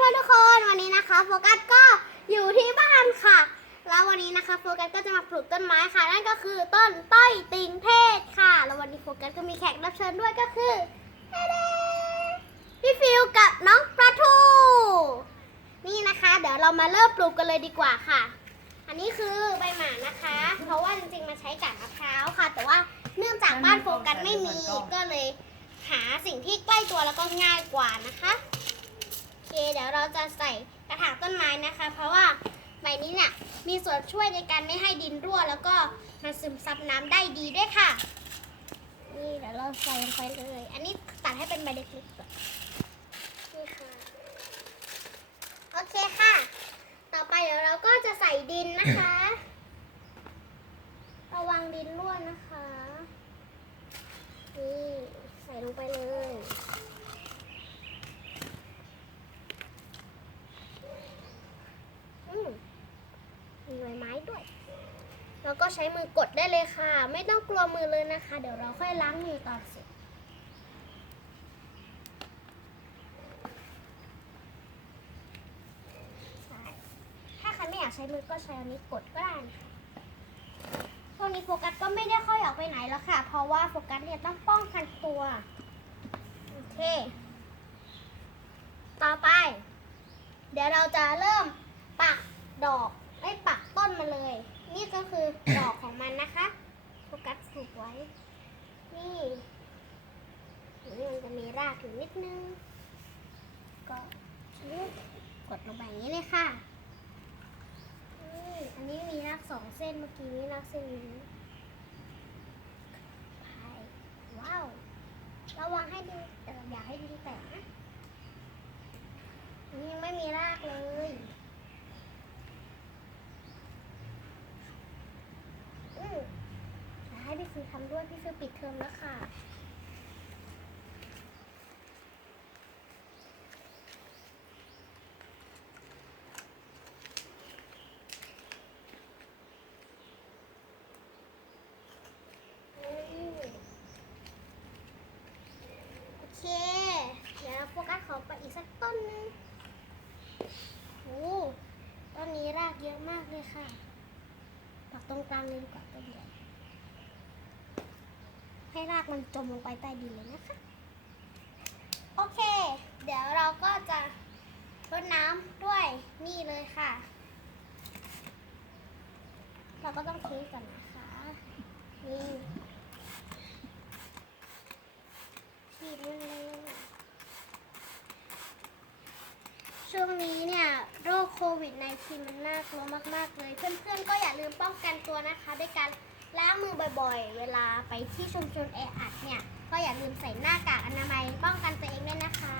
พื่อนๆทุกคนวันนี้นะคะโฟกัสก็อยู่ที่บ้านค่ะ แล้ววันนี้นะคะโฟกัสก็จะมาปลูกต้นไม้ค่ะ นั่นก็คือต้นต้อยติงเทศค่ะ แล้ววันนี้โฟกัสก็มีแขกรับเชิญด้วยก็คือเดพี่ฟิวกับน้องปลาทู นี่นะคะ เดี๋ยวเรามาเริ่มปลูกกันเลยดีกว่าค่ะ อันนี้คือใบหม่านะคะ เพราะว่าจริงๆมาใช้กากมะพร้าวค่ะ แต่ว่าเนื่องจากบ้านโฟกัสไม่มีก็เลย หาสิ่งที่ใกล้ตัวแล้วก็ง่ายกว่านะคะ เคเดี๋ยวเราจะใส่กระถางต้นไม้นะคะ เพราะว่าใบนี้เนี่ยมีส่วนช่วยในการไม่ให้ดินรั่ว แล้วก็มันซึมซับน้ำได้ดีด้วยค่ะ นี่เดี๋ยวเราใส่ลงไปเลย อันนี้ตัดให้เป็นใบเล็กๆก่อนนี่ค่ะโอเคค่ะ ต่อไปเดี๋ยวเราก็จะใส่ดินนะคะ ระวังดินรั่วนะคะ นี่ใส่ลงไปเลย อืมมีใบไม้ด้วย แล้วก็ใช้มือกดได้เลยค่ะ ไม่ต้องกลัวมือเลยนะคะ เดี๋ยวเราค่อยล้างมือตอนเสร็จถ้าใครไม่อยากใช้มือก็ใช้อันนี้กดก็ได้นะคะช่วงนี้โฟกัสก็ไม่ได้ค่อยออกไปไหนแล้วค่ะ เพราะว่าโฟกัสเนี่ยต้องป้องกันตัว โอเค ต่อไป เดี๋ยวเราจะเริ่มปักดอกไอ้ยปักต้นมาเลย นี่ก็คือดอกของมันนะคะโฟกัสผูกไว้ นี่นี่มันจะมีรากอยู่นิดนึง ก็กดลงไปอย่างนี้เลยค่ะนี่อันนี้มีรากสองเส้นเมื่อกี้นี้รากเส้นนี้ไว้าวระวังให้ดินอ่อย่าให้ดินแตกนะนี่ยังไม่มีรากเลยอืมเดี๋ยวให้พี่ฟิว ทำด้วยพี่ฟิวปิดเทอมแล้วค่ะ โอเค เดี๋ยวเราโฟกัสขอไปอีกสักต้นนึงโอ้ต้นนี้รากเยอะมากเลยค่ะปักตรงกลางเลยดีกว่าต้นใหญ่ ให้รากมันจมลงไปใต้ดินเลยนะคะ โอเค เดี๋ยวเราก็จะรดน้ำด้วยนี่เลยค่ะ เราก็ต้องเทก่อนนะคะนี่ฉีดมันเลยช่วงนี้เนี่ยโรคโควิด -19 มันน่ากลัวมาก ๆ เลย เพื่อนๆ ก็อย่าลืมป้องกันตัวนะคะ ด้วยการ ล้างมือบ่อยๆ เวลาไปที่ชุมชนแออัดเนี่ย ก็อย่าลืมใส่หน้ากากอนามัยป้องกันตัวเองด้วยนะคะ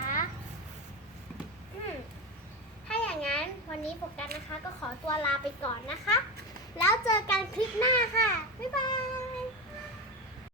ถ้าอย่างนั้นวันนี้พบกันนะคะ ก็ขอตัวลาไปก่อนนะคะ แล้วเจอกันคลิปหน้าค่ะ บ๊ายบาย